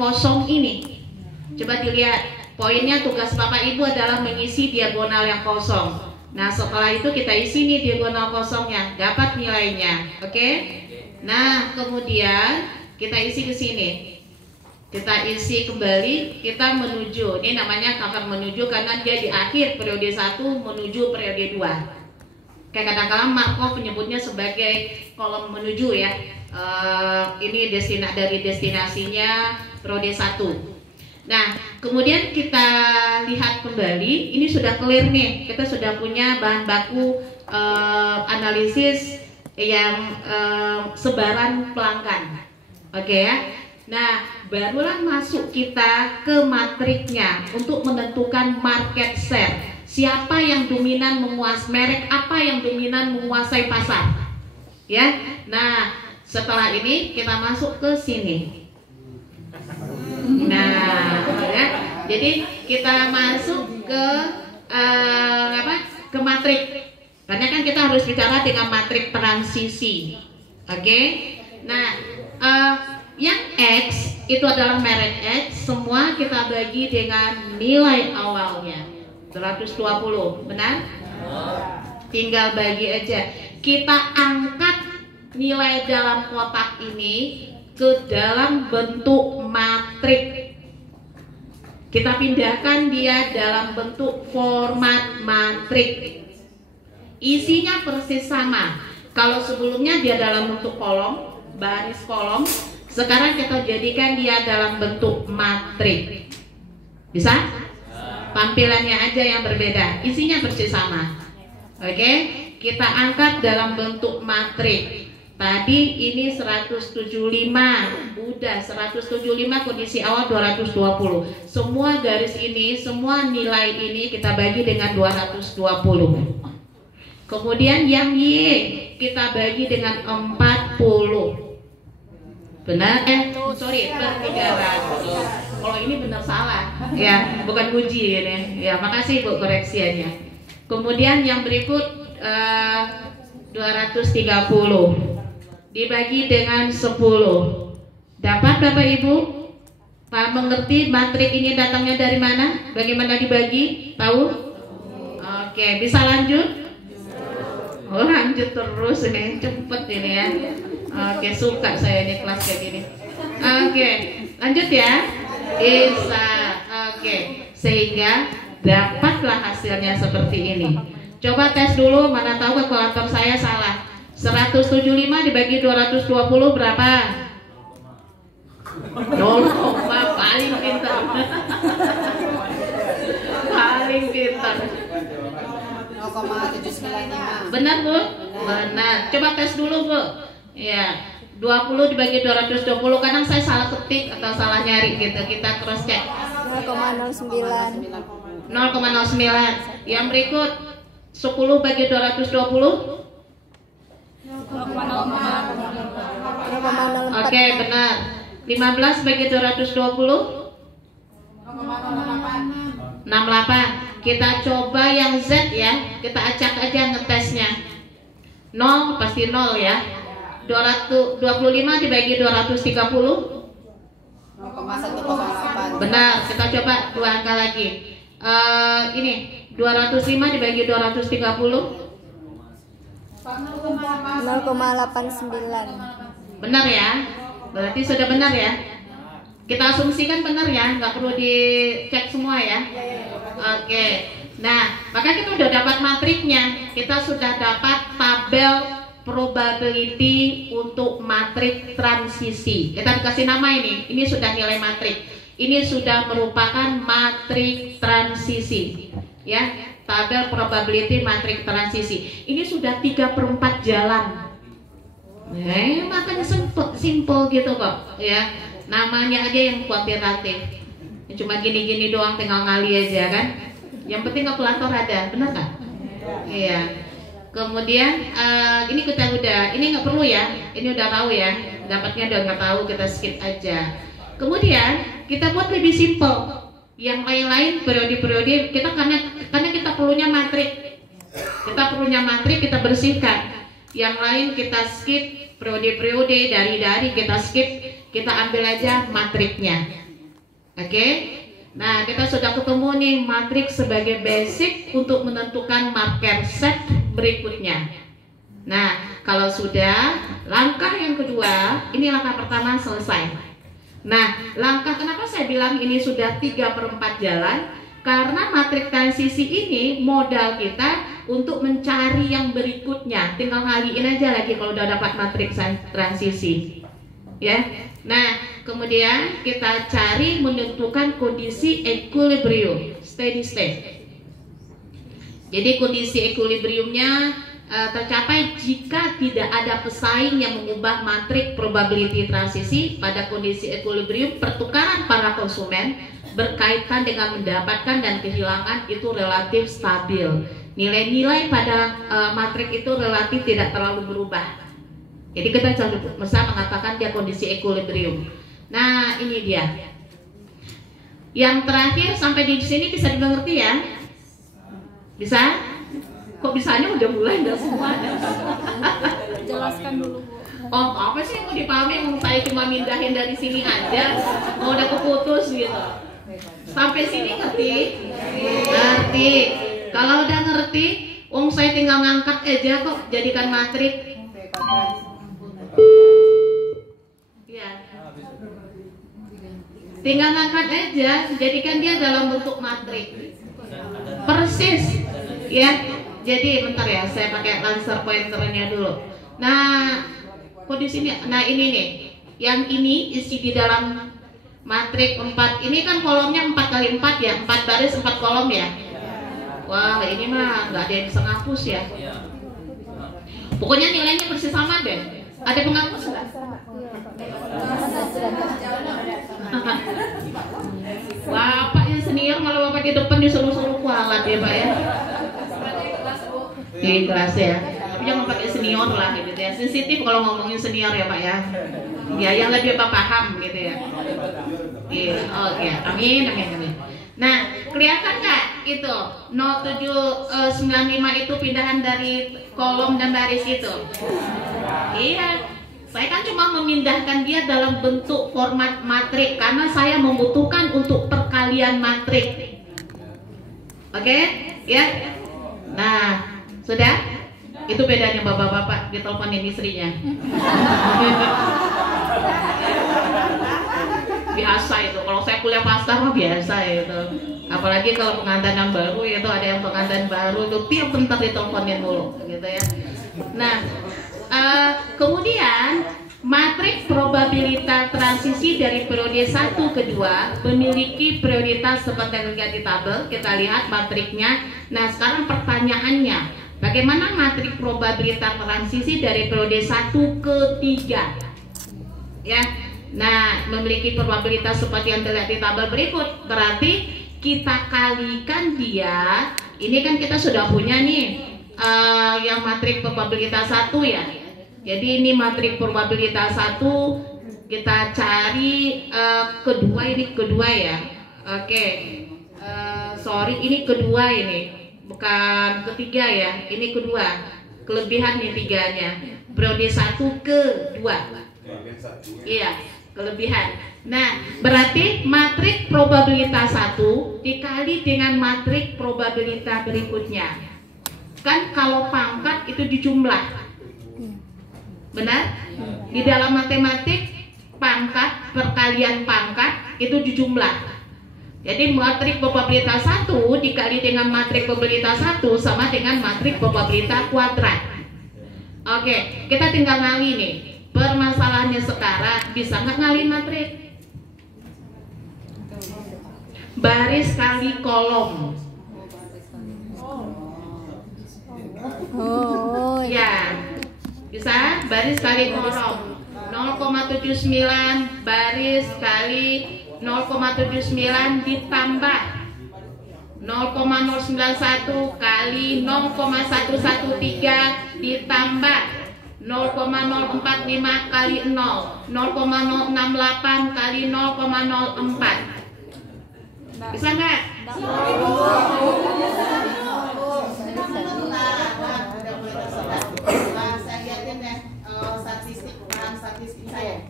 kosong ini. Coba dilihat, poinnya tugas Bapak Ibu adalah mengisi diagonal yang kosong. Nah, setelah itu kita isi nih diagonal kosongnya, dapat nilainya. Oke? Nah, kemudian kita isi ke sini. Kita isi kembali, kita menuju. Ini namanya cover menuju karena dia di akhir periode 1 menuju periode 2. Kayak kadang-kadang Markov menyebutnya sebagai kolom menuju ya. Ini dari destinasinya periode 1. Nah, kemudian kita lihat kembali, ini sudah clear nih. Kita sudah punya bahan baku analisis yang sebaran pelanggan. Oke ya. Nah, barulah masuk kita ke matriknya untuk menentukan market share. Siapa yang dominan menguasai merek, apa yang dominan menguasai pasar. Ya. Nah, setelah ini kita masuk ke sini. Nah, ya. Jadi kita masuk ke ke matrik. Karena kan kita harus bicara dengan matrik transisi. Oke. Nah, yang X itu adalah merek X, semua kita bagi dengan nilai awalnya 220, benar? Tinggal bagi aja. Kita angkat nilai dalam kotak ini ke dalam bentuk matrik. Kita pindahkan dia dalam bentuk format matrik. Isinya persis sama. Kalau sebelumnya dia dalam bentuk kolom, baris kolom, sekarang kita jadikan dia dalam bentuk matrik. Bisa? Tampilannya aja yang berbeda, isinya persis sama. Oke, kita angkat dalam bentuk matrik. Tadi ini 175, udah 175 kondisi awal 220. Semua garis ini, semua nilai ini kita bagi dengan 220. Kemudian yang Y kita bagi dengan 40. Benar? Sorry, per 300. Kalau ini benar salah, ya, bukan uji ini. Ya, makasih Bu koreksiannya. Kemudian yang berikut 230 dibagi dengan 10. Dapat Bapak Ibu? Pak mengerti matrik ini datangnya dari mana? Bagaimana dibagi? Tahu? Oke, bisa lanjut? Oh, lanjut terus ini, cepet ini ya. Oke, suka saya ini kelas kayak gini. Oke, lanjut ya. Bisa. Oke, sehingga dapatlah hasilnya seperti ini. Coba tes dulu, mana tahu kalkulator saya salah. 175 dibagi 220 berapa? 0, paling pintar. Paling pintar. 0,795. Benar Bu? Benar. Coba tes dulu Bu. Ya, 20 dibagi 220. Kadang saya salah ketik atau salah nyari gitu. Kita cross check. 0,09. 0,09. Yang berikut 10 bagi 220. 0,04. Oke, benar. 15 bagi 220. 68. Kita coba yang Z ya. Kita acak aja ngetesnya. 0 pasti 0 ya. 225 dibagi 230. 0,108. Benar, kita coba dua angka lagi. Ini 205 dibagi 230. 0,89. Benar ya? Berarti sudah benar ya? Kita asumsikan benar ya, nggak perlu dicek semua ya. Oke. Nah, maka kita udah dapat matriknya. Kita sudah dapat tabel probability untuk matrik transisi. Kita dikasih nama ini. Ini sudah nilai matrik. Ini sudah merupakan matrik transisi. Ya, tabel probability matrik transisi. Ini sudah 3/4 jalan. Makanya simple gitu kok, ya. Namanya aja yang kuantitatif. Cuma gini-gini doang, tinggal ngali aja kan. Yang penting kalkulator ada, benar kan? Iya. Kemudian ini kita udah, ini nggak perlu ya, ini udah tahu ya, dapatnya udah nggak tahu, kita skip aja. Kemudian kita buat lebih simple. Yang lain-lain periode-periode kita karena kita perlunya matrik, kita bersihkan. Yang lain kita skip periode-periode, dari kita skip, kita ambil aja matriknya. Oke. Nah, kita sudah ketemu nih matriks sebagai basic untuk menentukan marker set berikutnya. Nah, kalau sudah, langkah yang kedua, ini langkah pertama selesai. Nah, langkah kenapa saya bilang ini sudah 3/4 jalan? Karena matriks transisi ini modal kita untuk mencari yang berikutnya. Tinggal ngaliin aja lagi kalau udah dapat matriks transisi. Ya. Nah, kemudian kita cari menentukan kondisi equilibrium, steady state. Jadi kondisi equilibriumnya tercapai jika tidak ada pesaing yang mengubah matriks probability transisi. Pada kondisi equilibrium, pertukaran para konsumen berkaitan dengan mendapatkan dan kehilangan itu relatif stabil. Nilai-nilai pada matriks itu relatif tidak terlalu berubah. Jadi kita bisa mengatakan dia kondisi equilibrium. Nah, ini dia. Yang terakhir sampai di sini bisa dimengerti ya? Bisa? Kok bisanya udah mulai nggak semua? Jelaskan dulu, Bu. Oh, apa sih yang mau dipahami? Saya cuma mindahin dari sini aja. Mau udah keputus gitu. Sampai sini ngerti? Ngerti. Kalau udah ngerti, saya tinggal ngangkat aja kok jadikan matriks. Ya. Tinggal ngangkat aja, jadikan dia dalam bentuk matriks. Persis. Ya. Jadi bentar ya, saya pakai laser pointernya dulu. Nah, kok di sini? Nah, ini nih. Yang ini isi di dalam matriks 4. Ini kan kolomnya 4x4 ya, 4 baris 4 kolom ya. Wah, ini mah nggak ada yang bisa ngapus ya. Pokoknya nilainya persis sama deh. Ada penghapus nggak? Bapak yang senior malah bapak di depan disuruh-suruh kualat ya Pak ya. Di kelas ya. Tapi jangan pakai senior lah gitu ya. Sensitif kalau ngomongin senior ya Pak ya. Ya yang lebih Bapak paham gitu ya. Iya, oke. Amin, amin, amin. Nah, kelihatan nggak itu 0795 itu pindahan dari kolom dan baris itu? Iya, saya kan cuma memindahkan dia dalam bentuk format matriks karena saya membutuhkan untuk perkalian matriks. Oke, ya. Nah, sudah? Itu bedanya bapak-bapak diteleponin istrinya. Biasa itu, kalau saya kuliah pasca mah biasa itu. Apalagi kalau pengantin yang baru itu ada yang pengantin baru itu tiap bentar diteleponin mulu gitu ya. Nah, kemudian matriks probabilitas transisi dari periode 1 ke 2 memiliki prioritas seperti yang di tabel. Kita lihat matriksnya. Nah, sekarang pertanyaannya, bagaimana matriks probabilitas transisi dari periode 1 ke 3? Ya. Nah, memiliki probabilitas seperti yang terlihat di tabel berikut. Berarti kita kalikan dia. Ini kan kita sudah punya nih yang matriks probabilitas 1 ya. Jadi ini matriks probabilitas 1. Kita cari kedua, ini kedua ya. Oke. Sorry, ini kedua ini. Bukan ketiga ya. Ini kedua. Kelebihan nih tiganya. Periode 1 ke 2. Iya, kelebihan. Nah, berarti matriks probabilitas 1 dikali dengan matriks probabilitas berikutnya. Kan kalau pangkat itu dijumlah. Benar? Di dalam matematik pangkat perkalian pangkat itu dijumlah. Jadi matriks probabilitas 1 dikali dengan matriks probabilitas 1 sama dengan matriks probabilitas kuadrat. Oke, kita tinggal ngali nih. Permasalahannya sekarang, bisa nggak ngalih matriks? Baris kali kolom. Oh, Ya, bisa baris kali kolom. 0,79 baris kali 0,79 ditambah 0,091 kali 0,113 ditambah 0,045 kali 0, 0,068 kali 0,04. Bisa nggak? Saya lihatin deh statistik saya.